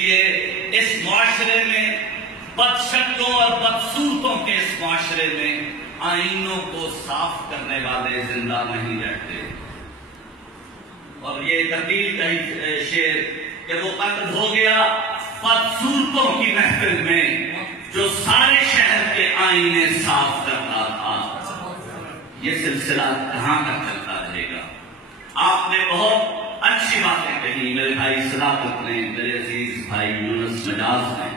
اس معاشرے میں بدشکلوں اور بدصورتوں کے اس معاشرے میں آئینوں کو صاف کرنے والے زندہ نہیں رہتے. اور یہ تقدیر کا شعر کہ وہ قتل ہو گیا بدصورتوں کی محفل میں جو سارے شہر کے آئینے صاف کرتا تھا. یہ سلسلہ کہاں تک چلتا رہے گا؟ آپ نے بہت اچھی باتیں کہی میرے بھائی صداقت نے، میرے عزیز بھائی یونس مجاز نے.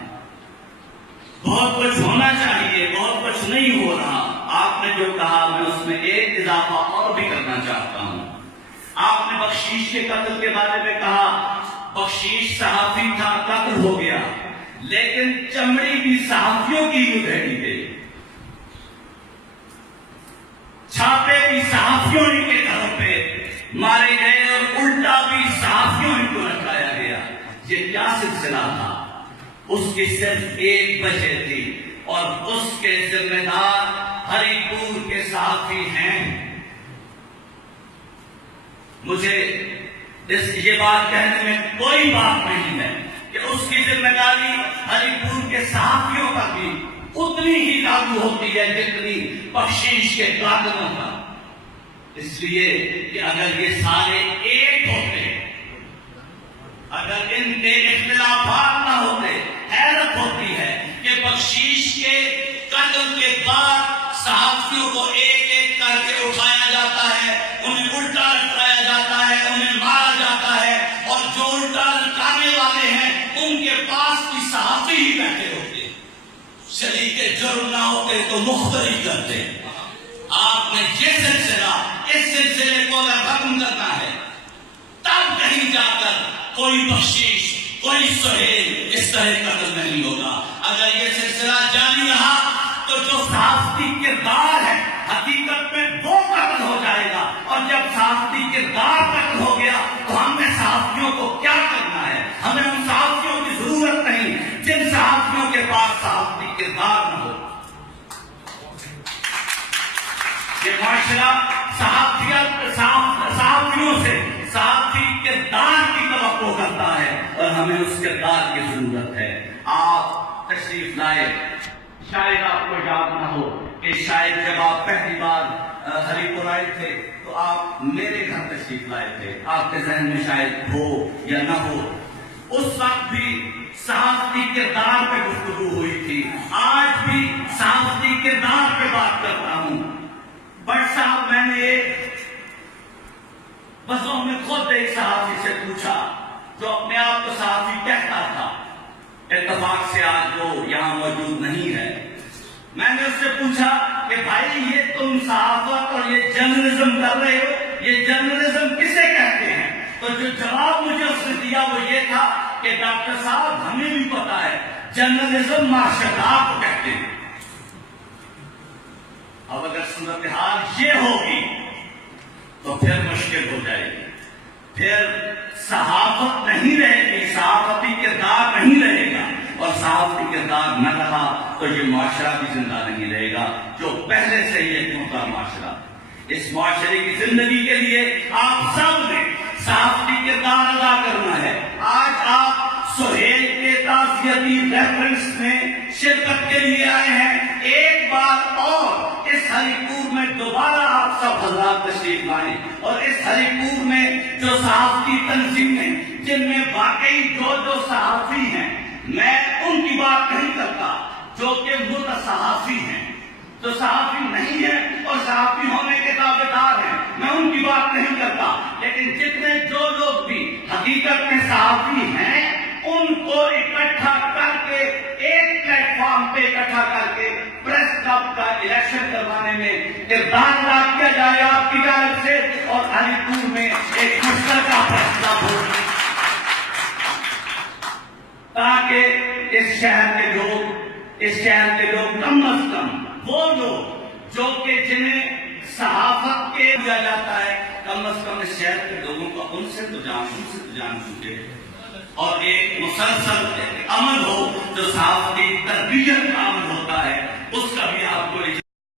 بہت کچھ ہونا چاہیے، بہت کچھ نہیں ہو رہا. آپ نے جو کہا میں اس میں ایک اضافہ اور بھی کرنا چاہتا ہوں. آپ نے بخشیش کے قتل کے بارے میں کہا بخشیش صحافی تھا، قتل ہو گیا، لیکن چمڑی بھی صحافیوں کی ادھیڑی گئی، چھاپے بھی صحافیوں ہی کے گھروں پہ مارے گئے اور الٹا بھی صحافیوں ہی کو لٹکایا گیا. یہ کیا سلسلہ تھا؟ اس کی صرف ایک وجہ تھی اور اس کے ذمہ دار ہری پور کے صحافی ہیں. مجھے یہ بات کہنے میں کوئی بات نہیں ہے کہ اس کی ذمہ داری ہری پور کے صحافیوں کا بھی اتنی ہی لاگو ہوتی ہے جتنی بخشیش کے قاتلوں کا. اس لیے کہ اگر یہ سارے ایک ہوتے، اگر ان کے اختلافات نہ ہوتے، حیرت ہوتی ہے کہ بخشیش کے قتل کے بعد صحافیوں کو ایک ایک کر کے اٹھایا جاتا ہے، انہیں الٹا لٹکایا جاتا ہے، انہیں مارا جاتا ہے، اور جو الٹا لٹکانے والے ہیں ان کے پاس بھی صحافی ہی بیٹھے ہوتے. شریک جرم نہ ہوتے تو مختلف کرتے. آپ نے یہ سلسلہ، اس سلسلے کو اگر ختم کرنا ہے تب کہیں جا کر کوئی بخشیش، کوئی سہیل اس طرح قتل نہیں ہوگا. اگر یہ سلسلہ جاری رہا تو جو صحافتی کردار ہے حقیقت میں وہ قتل ہو جائے گا. اور جب صحافتی کردار قتل ہو گیا تو ہم نے صحافیوں کو کیا کرنا ہے؟ ہمیں ان صحافیوں کی ضرورت نہیں جن صحافیوں کے پاس صحافتی کردار نہ ہو. یہ معاشرہ صحافیوں سے صحافی کردار کی توقع کرتا ہے اور ہمیں اس کردار کی ضرورت ہے. آپ تشریف لائے، شاید آپ کو یاد نہ ہو کہ شاید جب آپ پہلی بار ہری پور آئے تھے تو آپ میرے گھر تشریف لائے تھے. آپ کے ذہن میں شاید ہو یا نہ ہو، اس وقت بھی صحافتی کردار پہ گفتگو ہوئی تھی. آج بھی صحافتی کردار پہ بات کرتا ہوں. بٹ صاحب میں نے بسوں میں خود ایک صحافی سے پوچھا جو اپنے آپ کو صحافی کہتا تھا، اتفاق سے آج وہ یہاں موجود نہیں ہے. میں نے اس سے پوچھا کہ بھائی یہ تم صحافت اور یہ جرنلزم کر رہے ہو، یہ جرنلزم کسے کہتے ہیں؟ تو جو جواب مجھے اس نے دیا وہ یہ تھا کہ ڈاکٹر صاحب ہمیں بھی پتا ہے جرنلزم معاشرہ کو کہتے ہیں. اب اگر صورتحال یہ ہوگی تو پھر مشکل ہو جائے گی. پھر صحافت نہیں رہے گی، صحافتی کردار نہیں رہے گا، اور صحافتی کردار نہ رہا تو یہ معاشرہ بھی زندہ نہیں رہے گا جو پہلے سے ہی ایک مردہ معاشرہ. اس معاشرے کی زندگی کے لیے آپ سب نے صحافتی کردار ادا کرنا ہے. آج آپ سہیل کے تعزیتی ریفرنس میں شرکت کے لیے آئے ہیں. ایک بار اور اس ہری پور میں دوبارہ آپ سب حضرات تشریف لائیں اور اس ہری پور میں جو صحافتی تنظیمیں جن میں واقعی جو صحافی ہیں، میں ان کی بات نہیں کرتا جو کہ متصحافی ہیں، جو صحافی نہیں ہے اور صحافی ہونے کے دعویدار ہیں، میں ان کی بات نہیں کرتا. لیکن جتنے جو لوگ بھی حقیقت میں صحافی ہیں ان کو اکٹھا کر کے ایک پلیٹ فارم پہ اکٹھا کر کے پریس کلب کا الیکشن کروانے میں کردار ادا کیا جائے آپ کی جانب سے، اور ہری پور میں ایک مشترکہ پریس کلب ہو تاکہ اس شہر کے لوگ کم از کم وہ لوگ جو کہ جنہیں صحافت کے دیا جاتا ہے، کم از کم اس شہر کے لوگوں کا ان سے تو جان چکے اور ایک مسلسل عمل ہو جو صحافتی تربیت کا عمل ہوتا ہے، اس کا بھی